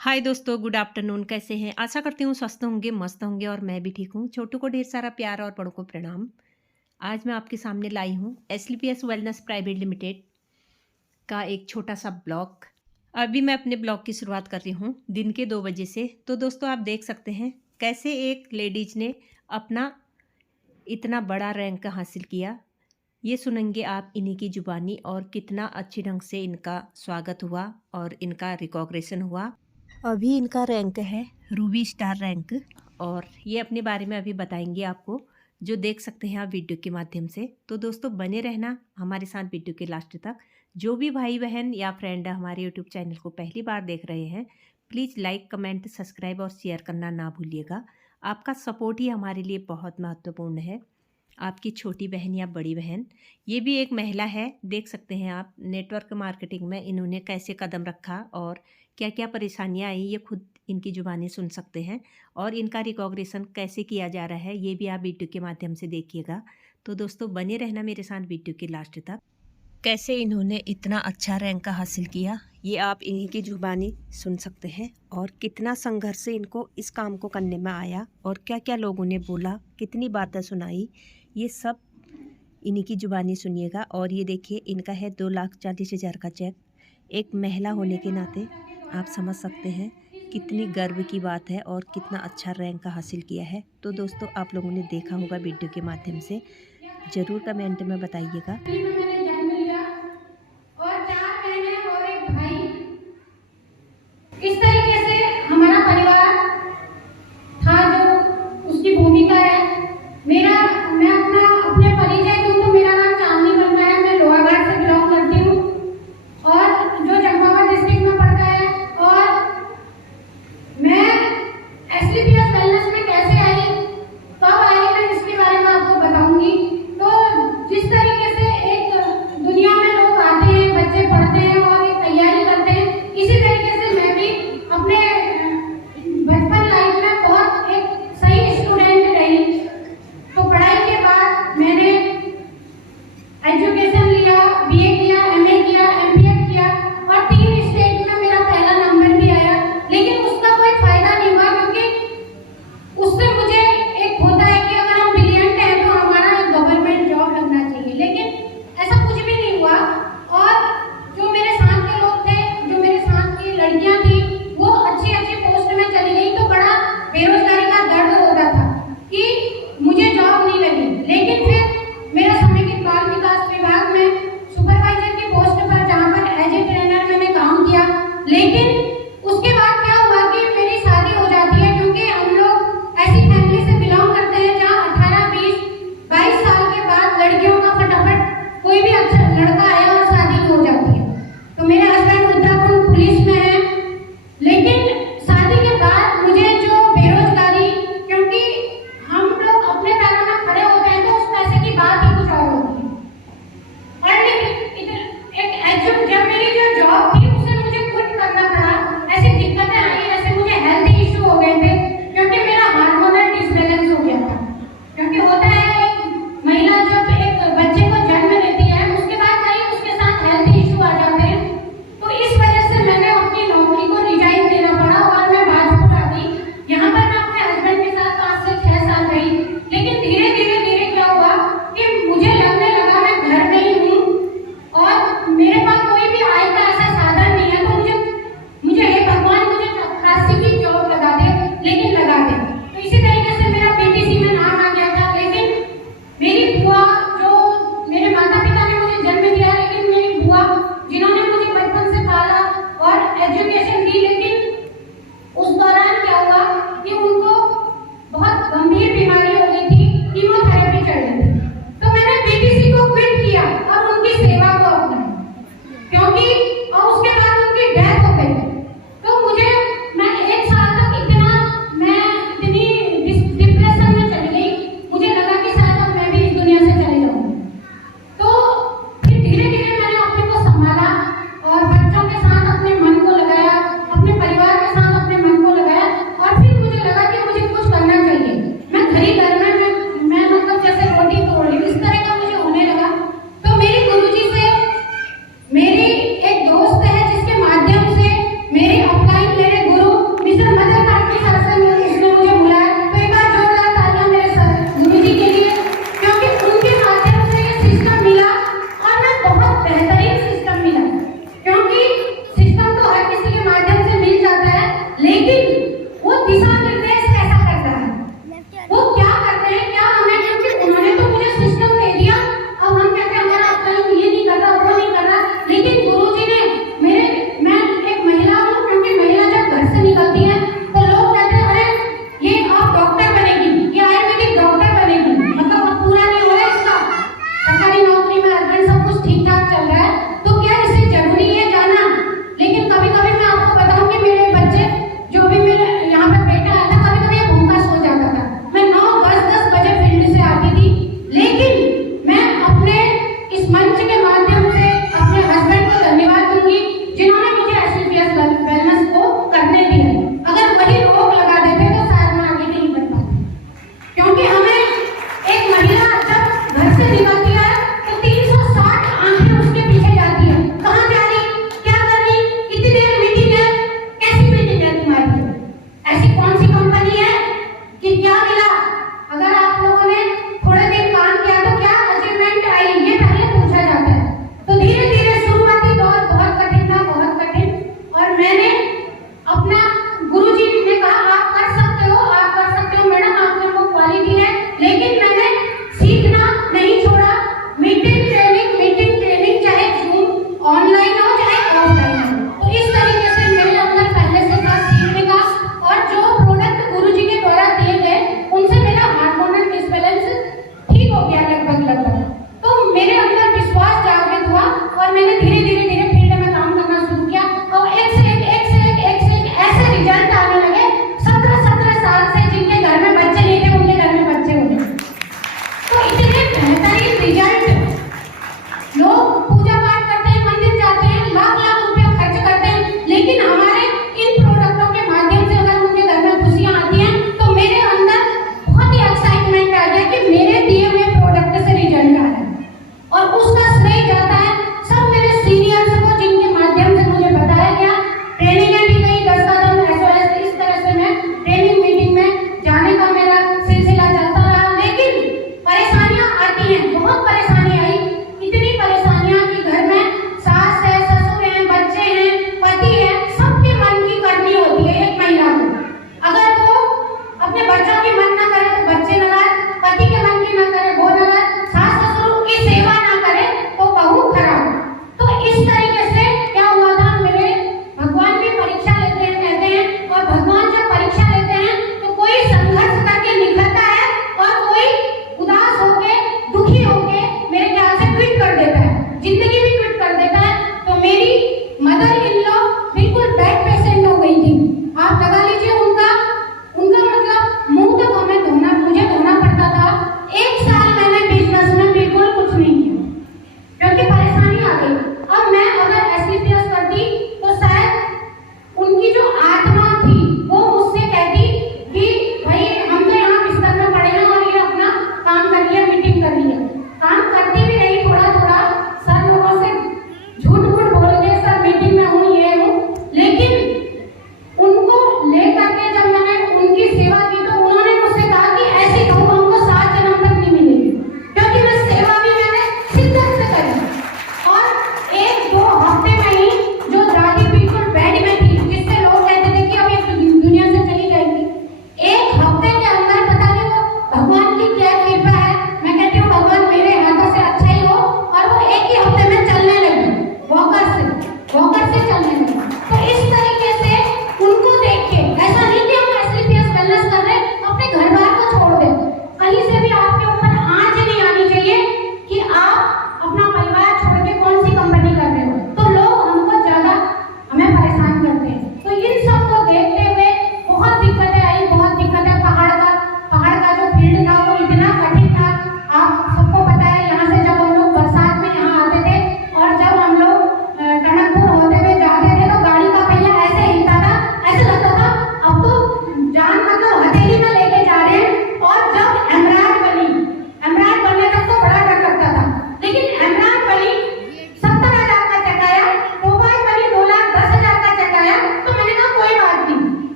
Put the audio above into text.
हाय दोस्तों, good afternoon. कैसे हैं? आशा करती हूँ स्वस्थ होंगे, मस्त होंगे और मैं भी ठीक हूँ। छोटू को ढेर सारा प्यार और बड़ों को प्रणाम। आज मैं आपके सामने लाई हूँ एसलीपीएस वेलनेस प्राइवेट लिमिटेड का एक छोटा सा ब्लॉग। अभी मैं अपने ब्लॉग की शुरुआत कर रही हूँ दिन के 2 बजे से। तो दोस्तों, आप देख सकते हैं कैसे एक लेडीज ने अपना इतना बड़ा रैंक हासिल किया। ये सुनेंगे आप इन्हीं की जुबानी और कितना अच्छी ढंग से इनका स्वागत हुआ और इनका रिकॉग्निशन हुआ। अभी इनका रैंक है रूबी स्टार रैंक और ये अपने बारे में अभी बताएंगे आपको, जो देख सकते हैं आप वीडियो के माध्यम से। तो दोस्तों, बने रहना हमारे साथ वीडियो के लास्ट तक। जो भी भाई बहन या फ्रेंड हमारे यूट्यूब चैनल को पहली बार देख रहे हैं, प्लीज़ लाइक, कमेंट, सब्सक्राइब और शेयर करना ना भूलिएगा। आपका सपोर्ट ही हमारे लिए बहुत महत्वपूर्ण है। आपकी छोटी बहन या बड़ी बहन, ये भी एक महिला है। देख सकते हैं आप नेटवर्क मार्केटिंग में इन्होंने कैसे कदम रखा और क्या क्या परेशानियां आई, ये खुद इनकी ज़ुबानी सुन सकते हैं। और इनका रिकॉग्निशन कैसे किया जा रहा है, ये भी आप वीडियो के माध्यम से देखिएगा। तो दोस्तों, बने रहना मेरे साथ वीडियो के लास्ट तक। कैसे इन्होंने इतना अच्छा रैंक हासिल किया, ये आप इन्हीं की ज़ुबानी सुन सकते हैं। और कितना संघर्ष से इनको इस काम को करने में आया और क्या क्या लोगों ने बोला, कितनी बातें सुनाई, ये सब इन्हीं की ज़ुबानी सुनिएगा। और ये देखिए, इनका है 2,40,000 का चेक। एक महिला होने के नाते आप समझ सकते हैं कितनी गर्व की बात है और कितना अच्छा रैंक हासिल किया है। तो दोस्तों, आप लोगों ने देखा होगा वीडियो के माध्यम से, ज़रूर कमेंट में बताइएगा। मैंने जन्म लिया और 4 बहनें और एक भाई। इस तरीके से